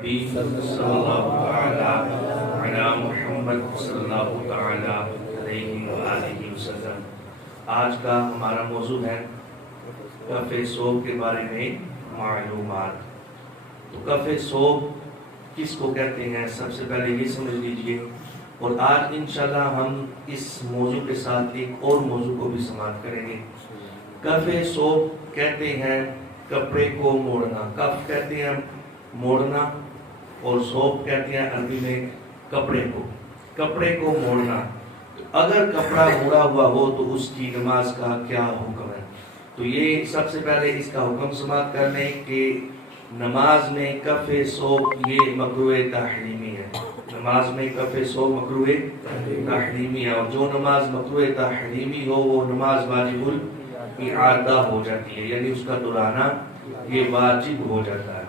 نبی صلی اللہ تعالی علی محمد صلی اللہ تعالی علیہ وآلہ وسلم۔ آج کا ہمارا موضوع ہے کف ثوب کے بارے میں معلومات۔ تو کف ثوب کس کو کہتے ہیں سب سے پہلے یہ سمجھ لیجئے، اور آج انشاءاللہ ہم اس موضوع کے ساتھ ایک اور موضوع کو بھی سماعت کریں گے۔ کف ثوب کہتے ہیں کپڑے کو موڑنا، کف کہتے ہیں موڑنا اور ثوب کہتے ہیں عربی میں کپڑے کو موڑنا۔ اگر کپڑا موڑا ہوا ہو تو اس کی نماز کا کیا حکم ہے؟ تو یہ سب سے پہلے اس کا حکم سماعت کر لیں کہ نماز میں کف ثوب یہ مکروہ تحریمی ہے۔ نماز میں کف ثوب مکروہ تحریمی ہے، اور جو نماز مکروہ تحریمی ہو وہ نماز واجب الاعادہ ہو جاتی ہے، یعنی اس کا دہرانا یہ واجب ہو جاتا ہے۔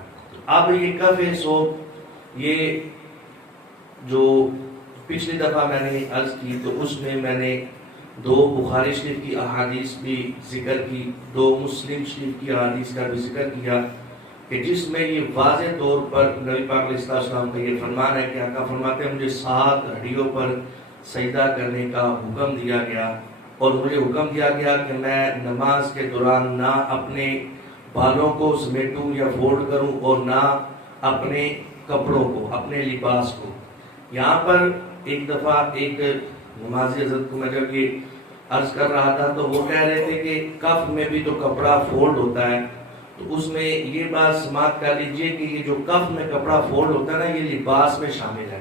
اب یہ کف ثوب یہ جو پچھلی دفعہ میں نے عرض کی تو اس میں نے 2 بخاری شریف کی احادیث بھی ذکر کی، 2 مسلم شریف کی احادیث کا بھی ذکر کیا کہ جس میں یہ واضح طور پر نبی پاک علیہ السلام کا یہ فرمان ہے کہ آقا فرماتے ہیں مجھے 7 ہڈیوں پر سجدہ کرنے کا حکم دیا گیا، اور مجھے حکم دیا گیا کہ میں نماز کے دوران نہ اپنے بالوں کو سمیٹوں یا فولڈ کروں اور نہ اپنے کپڑوں کو، اپنے لباس کو۔ یہاں پر ایک دفعہ ایک نمازی حضرت کو میں جب یہ عرض کر رہا تھا تو وہ کہہ رہے تھے کہ کف میں بھی تو کپڑا فولڈ ہوتا ہے، تو اس میں یہ بات سماعت کر لیجئے کہ یہ جو کف میں کپڑا فولڈ ہوتا ہے نا یہ لباس میں شامل ہے۔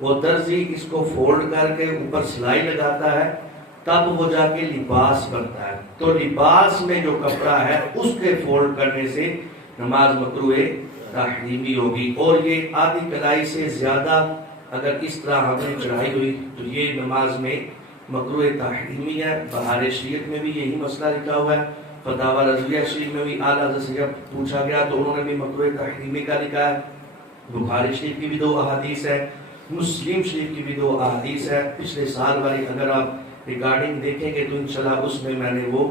وہ درزی اس کو فولڈ کر کے اوپر سلائی لگاتا ہے تب وہ جا کے لباس بنتا ہے، تو لباس میں جو کپڑا ہے اس کے فولڈ کرنے سے نماز مکروہ تحریمی ہوگی، اور یہ آدھی کلائی سے زیادہ اگر اس طرح ہم نے چڑھائی ہوئی تو یہ نماز میں مکروہ تحریمی ہے۔ بہار شریعت میں بھی یہی مسئلہ لکھا ہوا ہے، فتاوی رضویہ شریف میں بھی اعلیٰ حضرت سے جب پوچھا گیا تو انہوں نے بھی مکروہ تحریمی کا لکھا ہے۔ بخاری شریف کی بھی 2 احادیث ہے، مسلم شریف کی بھی 2 احادیث ہے۔ پچھلے سال والی اگر آپ ریکارڈنگ دیکھیں گے تو انشاءاللہ اس میں نے وہ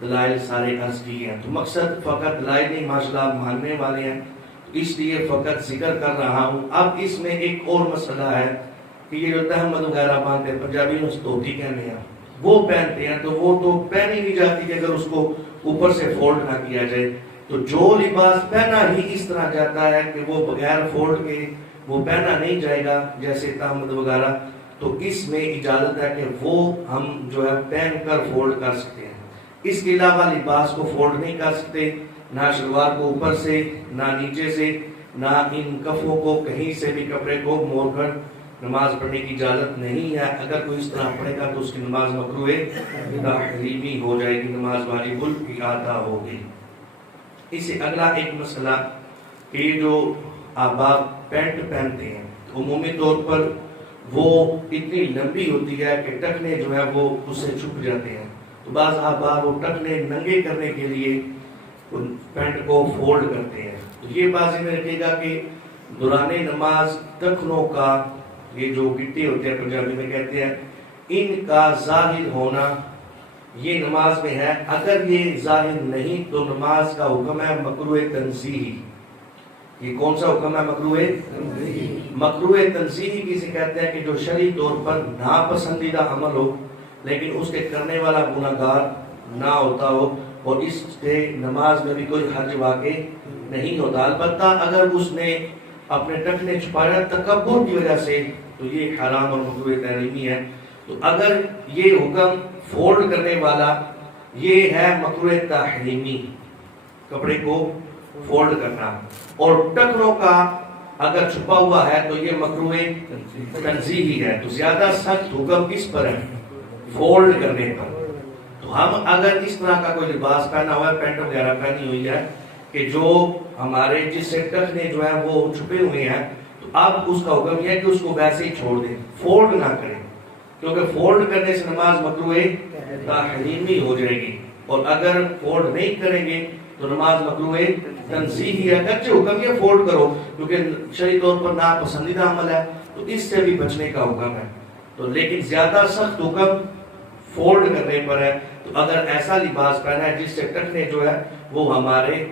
دلائل سارے عرض کیے ہیں۔ تو مقصد فقط دلائل نہیں، ماشاءاللہ ماننے والے ہیں اس لیے فقط ذکر کر رہا ہوں۔ اب اس میں ایک اور مسئلہ ہے کہ یہ جو تہمد وغیرہ باندھتے ہیں، پنجابی میں دھوتی کہنے ہیں، وہ پہنتے ہیں تو وہ تو پہنی نہیں جاتی کہ اگر اس کو اوپر سے فولڈ نہ کیا جائے، تو جو لباس پہنا ہی اس طرح جاتا ہے کہ وہ بغیر فولڈ کے وہ پہنا نہیں جائے گا جیسے تہمد وغیرہ، تو اس میں اجازت ہے کہ وہ ہم جو ہے پہن کر فولڈ کر سکتے ہیں۔ اس کے علاوہ لباس کو فولڈ نہیں کر سکتے، نہ شلوار کو اوپر سے نہ نیچے سے، نہ ان کفوں کو کہیں سے بھی کپڑے کو موڑ کر نماز پڑھنے کی اجازت نہیں ہے۔ اگر کوئی اس طرح پڑھے گا تو اس کی نماز مکروہ تحریمی ہو جائے گی، نماز واجب الاعادہ ہوگی۔ اس سے اگلا ایک مسئلہ کہ یہ جو احباب پینٹ پہنتے ہیں عمومی طور پر وہ اتنی لمبی ہوتی ہے کہ ٹکنے جو ہے وہ اس سے چھپ جاتے ہیں، تو بعض احباب وہ ٹکنے ننگے کرنے کے لیے پینٹ کو فولڈ کرتے ہیں۔ تو یہ بات ذہن میں رکھیے گا کہ دوران نماز ٹخنوں کا یہ جو گٹے ہوتے ہیں پنجابی میں کہتے ہیں، ان کا ظاہر ہونا یہ نماز میں ہے۔ اگر یہ ظاہر نہیں تو نماز کا حکم ہے مکروہ تنزیہی۔ یہ کون سا حکم ہے؟ مکروہ تنزیہی کسے کہتے ہیں کہ جو شرعی طور پر ناپسندیدہ عمل ہو لیکن اس کے کرنے والا گناہگار نہ ہوتا ہو، اور اس سے نماز میں بھی کوئی حرج واقع نہیں ہوتا۔ البتہ اگر اس نے اپنے ٹخنے چھپایا تکبر کی وجہ سے تو یہ حرام اور مکروہ تحریمی ہے۔ تو اگر یہ حکم فولڈ کرنے والا یہ ہے مکروہ تحریمی، کپڑے کو فولڈ کرنا، اور ٹخنوں کا اگر چھپا ہوا ہے تو یہ مکروہ تنزیہی ہے۔ تو زیادہ سخت حکم کس پر ہے؟ فولڈ کرنے پر۔ تو ہم اگر اس طرح کا کوئی لباس پہنا ہوا ہے، پینٹ وغیرہ پہنی ہوئی ہے کہ جو ہمارے جس سے ٹخنے جو ہے وہ چھپے ہوئے ہیں، تو اب اس کا حکم یہ ہے کہ اس کو ویسے ہی چھوڑ دیں، فولڈ نہ کریں، کیونکہ فولڈ کرنے سے نماز مکروہ تحریمی ہو جائے گی، اور اگر فولڈ نہیں کریں گے تو نماز مکروہ تنزیہی ہے۔ اگرچہ حکم یہ فولڈ کرو کیونکہ شرعی طور پر ناپسندیدہ عمل ہے تو اس سے بھی بچنے کا حکم ہے، تو لیکن زیادہ سخت حکم فولڈ کرنے پر ہے۔ تو اگر ایسا لباس پہنا ہے جس سے ٹخنے جو ہے وہ ہمارے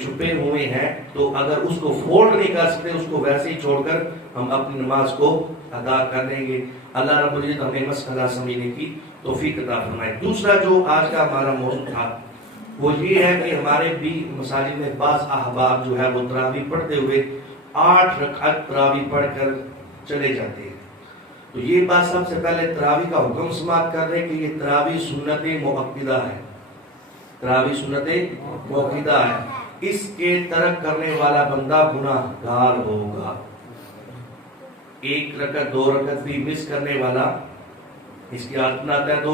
چھپے ہوئے ہیں، تو اگر اس کو فولڈ نہیں کر سکتے اس کو ویسے ہی چھوڑ کر ہم اپنی نماز کو ادا کر دیں گے۔ اللہ رب العزت ہمیں مسئلہ سمجھنے کی توفیق عطا فرمائے۔ دوسرا جو آج کا ہمارا موضوع تھا وہ یہ ہے کہ ہمارے بھی مساجد میں بعض احباب جو ہے وہ تراویح پڑھتے ہوئے 8 رکعت تراویح پڑھ کر چلے جاتے ہیں۔ تو یہ بات سب سے پہلے تراویح کا حکم سماعت کر رہے کہ یہ تراویح سنت مؤکدہ ہے، تراویح سنت مؤکدہ ہے، اس کے ترک کرنے والا بندہ گناہ گار ہوگا۔ 1 رکعت 2 رکعت بھی مس کرنے والا اس کی عادت نہ آتا ہے تو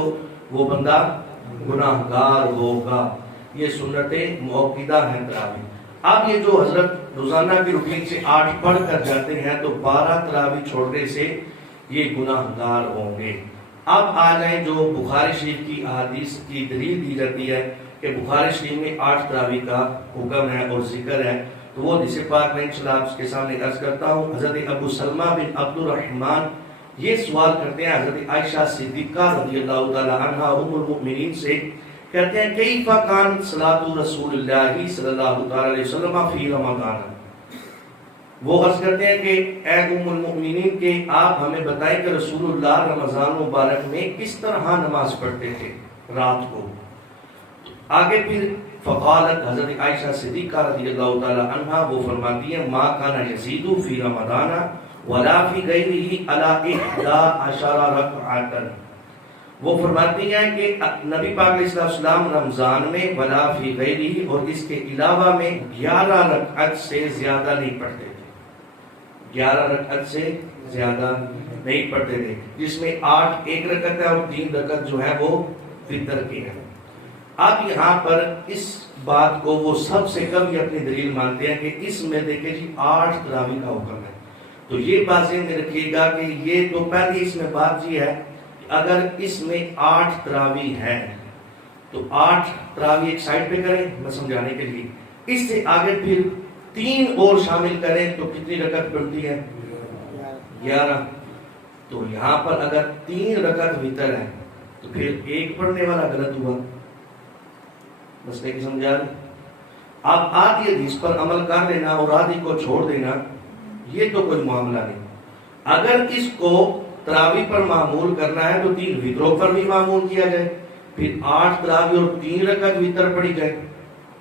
وہ بندہ گناہ گار ہوگا۔ یہ سنت مؤکدہ ہے تراویح۔ اب یہ جو حضرت روزانہ کی روٹین سے 8 پڑھ کر جاتے ہیں تو 12 تراویح چھوڑنے سے یہ گناہ گار ہوں گے۔ اب آ جائیں جو بخاری شریف کی احادیث کی دلیل دی جاتی ہے کہ بخاری شریف میں 8 تراویح کا حکم ہے اور ذکر ہے، تو وہ حدیث پاک میں انشاءاللہ آپ کے سامنے عرض کرتا ہوں۔ حضرت ابو سلمہ بن عبد الرحمن یہ سوال کرتے ہیں حضرت عائشہ صدیقہ رضی اللہ تعالی عنہا ام المؤمنین سے، کہتے ہیں کیف کانت صلاۃ رسول اللہ صلی اللہ تعالی علیہ وسلم فی رمضان۔ وہ عرض کرتے ہیں کہ اے ام المؤمنین کہ آپ ہمیں بتائیں کہ رسول اللہ رمضان مبارک میں کس طرح نماز پڑھتے تھے رات کو۔ آگے پھر فقالت حضرت عائشہ صدیقہ رضی اللہ تعالی عنہا وہ فرماتی ہیں ما کان یزید فی رمضان ولا فی غیرہ علی 11 رکعۃ۔ وہ فرماتی ہیں کہ نبی پاک علیہ السلام رمضان میں ولا فی غیرہ اور اس کے علاوہ میں 11 رکعت سے زیادہ نہیں پڑھتے تھے، 11 رکعت سے زیادہ نہیں پڑھتے تھے، جس میں 8 1 رکعت ہے اور 3 رکعت جو ہے وہ وتر کی ہے۔ اب یہاں پر اس بات کو وہ سب سے کم یہ اپنی دلیل مانتے ہیں کہ اس میں دیکھیں جی 8 تراویح کا حکم ہے، تو یہ بات ذہن میں رکھیے گا کہ یہ تو پہلی اس میں بات یہ ہے کہ اگر اس میں 8 تراویح ہے تو 8 تراویح ایک سائڈ پہ کریں میں سمجھانے کے لیے، اس سے آگے پھر 3 اور شامل کریں تو کتنی رکعت بنتی ہے 11۔ تو یہاں پر اگر 3 رکعت وتر ہے تو پھر ایک پڑھنے والا غلط ہوا، مسئلے کی سمجھا رہے۔ اب آدھی حدیث پر عمل کر لینا اور آدھی کو چھوڑ دینا یہ تو کوئی معاملہ نہیں۔ اگر اس کو تراویح پر معمول کرنا ہے تو 3 وتروں پر بھی معمول کیا جائے، پھر 8 تراویح اور 3 رکعت وتر پڑھی جائے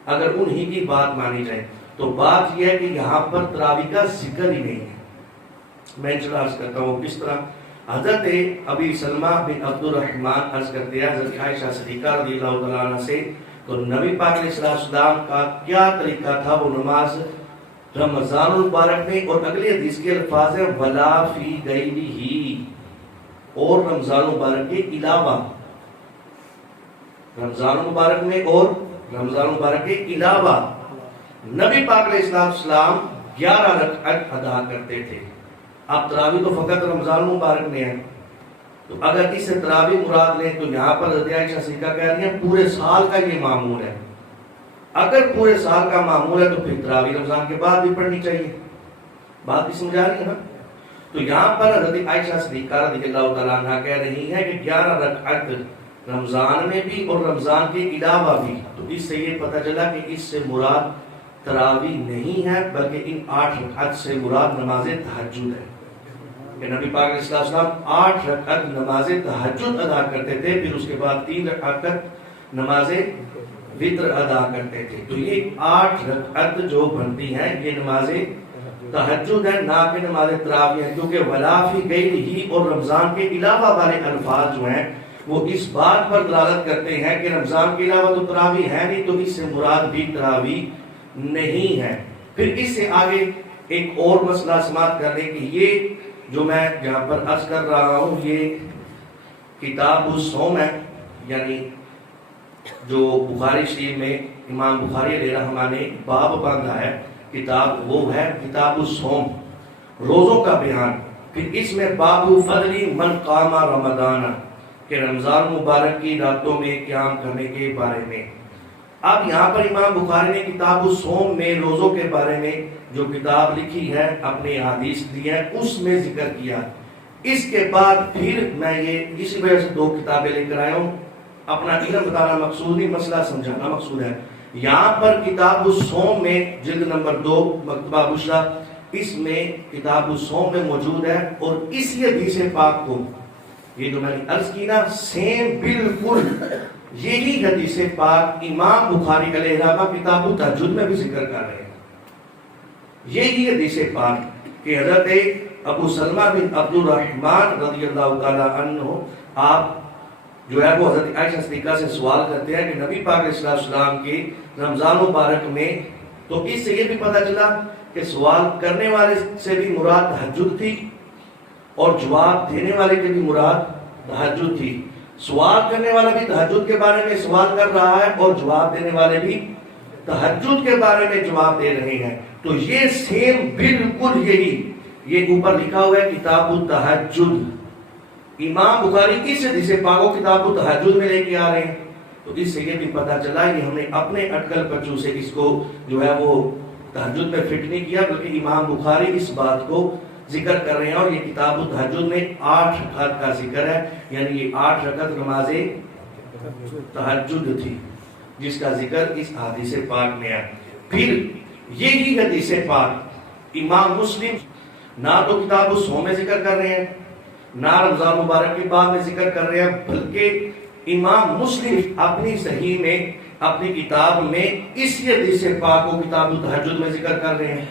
اگر انہی کی بات مانی جائے۔ تو بات یہ ہے کہ یہاں پر تراویح کا ذکر ہی نہیں ہے۔ میں عرض کرتا ہوں کس طرح حضرت ابی سلمہ بن عبد الرحمن عرض کرتے ہیں حضرت عائشہ صدیقہ رضی اللہ تعالیٰ عنہ سے، تو نبی پاک علیہ السلام کا کیا طریقہ تھا وہ نماز رمضان المبارک میں، اور اگلی حدیث کے الفاظ ہیں ولا فی غیرہ، اور رمضان مبارک کے علاوہ، رمضان مبارک میں اور رمضان مبارک کے علاوہ نبی پاک علیہ السلام 11 رکعت ادا کرتے تھے۔ اب تراویح تو فقط رمضان مبارک میں ہے، تو اگر اس سے تراویح مراد لیں تو یہاں پر حضرت عائشہ صدیقہ کہہ رہی ہیں پورے سال کا یہ معمول ہے۔ اگر پورے سال کا معمول ہے تو پھر تراویح رمضان کے بعد بھی پڑھنی چاہیے، بات بھی سمجھا رہی ہے نا۔ تو یہاں پر حضرت عائشہ صدیقہ رضی اللہ تعالیٰ عنہ کہہ رہی ہیں کہ 11 رکعت رمضان میں بھی اور رمضان کے علاوہ بھی، تو اس سے یہ پتہ چلا کہ اس سے مراد تراویح نہیں ہے بلکہ ان 8 رکعت سے مراد نماز تہجد ہے، کہ نبی پاک علیہ السلام 8 رکعت نماز تہجد ادا کرتے تھے، پھر اس کے بعد 3 رکعت نماز وتر ادا کرتے تھے۔ تو یہ 8 رکعت جو بنتی ہیں یہ نماز تہجد ہے، نہ کہ نماز تراویح ہے، کیونکہ ولا فی غیرہ اور رمضان کے علاوہ والے الفاظ جو ہیں وہ اس بات پر دلالت کرتے ہیں کہ رمضان کے علاوہ تو تراویح ہے نہیں، تو اس سے مراد بھی تراویح نہیں ہے۔ پھر اس سے آگے ایک اور مسئلہ سماعت کر لیں کہ یہ جو میں یہاں پر عرض کر رہا ہوں یہ کتاب الصوم ہے، یعنی جو بخاری شریف میں امام بخاری علیہ رحمہ نے باب باندھا ہے کتاب، وہ ہے کتاب الصوم، روزوں کا بیان۔ پھر اس میں باب فضل من قام رمضان، کہ رمضان مبارک کی راتوں میں قیام کرنے کے بارے میں۔ اب یہاں پر امام بخاری نے کتاب الصوم میں روزوں کے بارے میں جو کتاب لکھی ہے اپنے حدیث دی ہے اس میں ذکر کیا۔ اس کے بعد پھر میں یہ اسی وجہ سے 2 کتابیں لے کر آیا ہوں، اپنا علم بتانا مقصود نہیں، مسئلہ سمجھانا مقصود ہے۔ یہاں پر کتاب الصوم میں جلد نمبر 2 مکتبہ بشرا اس میں کتاب الصوم میں موجود ہے، اور اسی حدیث پاک کو یہ جو میں نے عرض کی نا سیم بالکل یہی حدیث پاک امام بخاری علیہ رحمہ کتاب التہجد میں بھی ذکر کر رہے ہیں۔ یہی حدیث پاک کہ حضرت ابو سلمہ بن عبد الرحمن رضی اللہ تعالی عنہ آپ جو ہے وہ حضرت عائشہ صدیقہ سے سوال کرتے ہیں کہ نبی پاک علیہ السلام کے رمضان مبارک میں، تو اس سے یہ بھی پتہ چلا کہ سوال کرنے والے سے بھی مراد تہجد تھی اور جواب دینے والے کے بھی مراد تہجد تھی۔ سوال کرنے والا بھی تہجد کے بارے میں سوال کر رہا ہے اور جواب دینے والے بھی تہجد کے بارے میں جواب دے رہے ہیں۔ تو یہ سیم بالکل یہی، یہ اوپر لکھا ہوا ہے کتاب التہجد، امام بخاری اس حدیث پاک کو کتاب التہجد میں لے کے آ رہے ہیں۔ تو اس سے یہ بھی پتہ چلا کہ ہم نے اپنے اٹکل پچو سے اس کو جو ہے وہ تہجد میں فٹ نہیں کیا، بلکہ امام بخاری اس بات کو ذکر کر رہے ہیں، اور یہ کتاب التہجد میں 8 رکعت کا ذکر ہے، یعنی یہ 8 رکعت نماز تہجد تھی جس کا ذکر اس حدیث پاک میں ہے۔ پھر یہی حدیث پاک امام مسلم نہ تو کتاب الصوم میں ذکر کر رہے ہیں، نہ رمضان مبارک کے بعد میں ذکر کر رہے ہیں، بلکہ امام مسلم اپنی صحیح میں اپنی کتاب میں اسی حدیث پاک کو کتاب التہجد میں ذکر کر رہے ہیں۔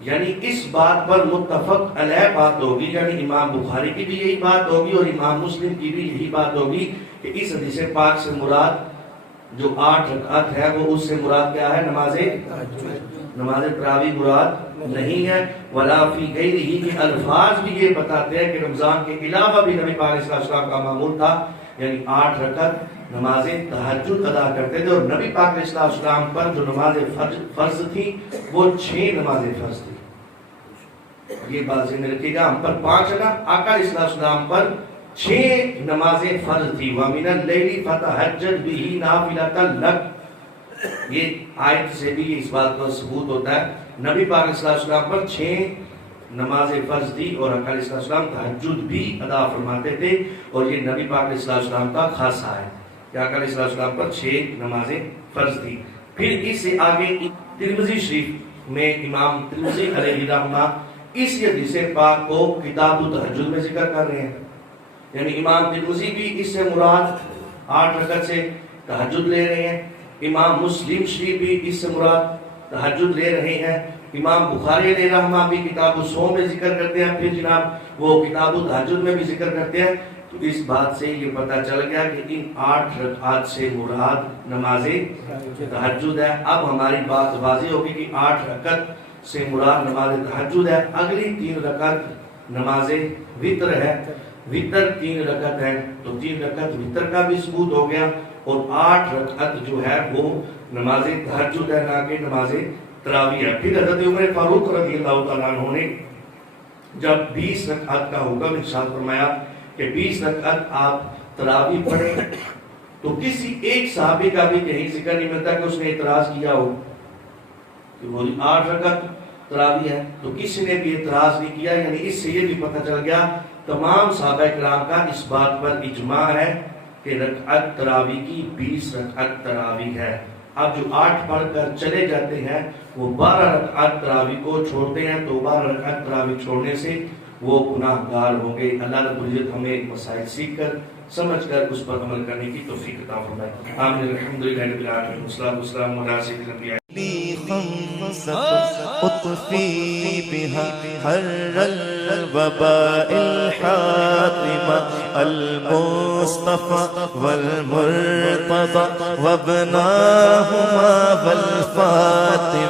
یعنی اس بات پر متفق علیہ بات ہوگی، یعنی امام بخاری کی بھی یہی بات ہوگی اور امام مسلم کی بھی یہی بات ہوگی کہ اس حدیث پاک سے مراد جو 8 رکعت ہے وہ اس سے مراد کیا ہے؟ نماز تراویح مراد نہیں ہے۔ ولا فی غیرہ کے الفاظ بھی یہ بتاتے ہیں کہ رمضان کے علاوہ بھی نبی پاک علیہ السلام کا معمول تھا، یعنی 8 رکعت نماز تہجد ادا کرتے تھے، اور نبی پاک علیہ السلام پر جو نماز فرض تھی وہ 6 نماز فرض تھی۔ یہ بات ذہن میں رکھیے گا، ہم پر 5 ہے نا، آقا علیہ السلام پر 6 نمازیں فرض تھی۔ وَمِنَ اللَّيْلِ فَتَهَجَّدْ بِهِ نَافِلَةً لَكَ، یہ آیت سے بھی اس بات کا ثبوت ہوتا ہے، نبی پاک علیہ السلام پر 6 نماز فرض تھی، اور آقا علیہ السلام تہجد بھی ادا فرماتے تھے، اور یہ نبی پاک علیہ السلام کا خاصہ ہے کہ آقا علیہ السلام پر 6 نمازیں فرض تھی۔ پھر اس سے آگے ترمذی شریف میں امام ترمذی علیہ رحمہ اس حدیث پاک کو کتاب التہجد میں ذکر کر رہے ہیں، یعنی امام ترمذی بھی اس سے مراد 8 رکعت سے تہجد لے رہے ہیں، امام مسلم شریف بھی اس سے مراد تہجد لے رہے ہیں، امام بخاری علیہ رحمہ بھی کتاب الصوم میں ذکر کرتے ہیں، پھر جناب وہ کتاب التہجد میں بھی ذکر کرتے ہیں۔ تو اس بات سے یہ پتہ چل گیا کہ ان 8 رکعات سے مراد نماز تہجد ہے۔ اب ہماری بات واضح ہوگی کہ 8 رکعت سے مراد نماز تہجد ہے۔ اگلی 3 رکعت نماز وتر ہے، وتر 3 رکعت ہے، تو 3 رکعت وتر کا بھی ثبوت ہو گیا، اور 8 رکعت جو ہے وہ نماز تہجد ہے، نہ کہ نماز تراویح ہے۔ پھر حضرت عمر فاروق رضی اللہ تعالیٰ عنہ نے جب 20 رکعت کا حکم ارشاد فرمایا کہ 20 رکعت آپ تراویح پڑھیں، تو کسی ایک صحابی کا بھی کہیں ذکر نہیں ملتا کہ اس نے اعتراض کیا ہو کہ وہ 8 رکعت تراویح ہے، تو کسی نے بھی اعتراض نہیں کیا۔ یعنی اس سے یہ بھی پتہ چل گیا تمام صحابہ کرام کا اس بات پر اجماع ہے کہ رکعت تراویح کی 20 رکعت تراویح ہے۔ اب جو 8 پڑھ کر چلے جاتے ہیں وہ 12 رکعت تراویح کو چھوڑتے ہیں، تو 12 رکعت تراویح چھوڑنے سے وہ گناہ گار ہوں گے۔ اللہ رب العزت ہمیں مسائل سیکھ کر سمجھ کر اس پر عمل کرنے کی توفیق عطا فرمائے۔ آمین الحمدللہ رب العالمین والصلاۃ والسلام علی سیدنا الانبیاء۔ أطفي بها حر الوباء الحاطمة المصطفى والمرتضى وابناهما والفاطمة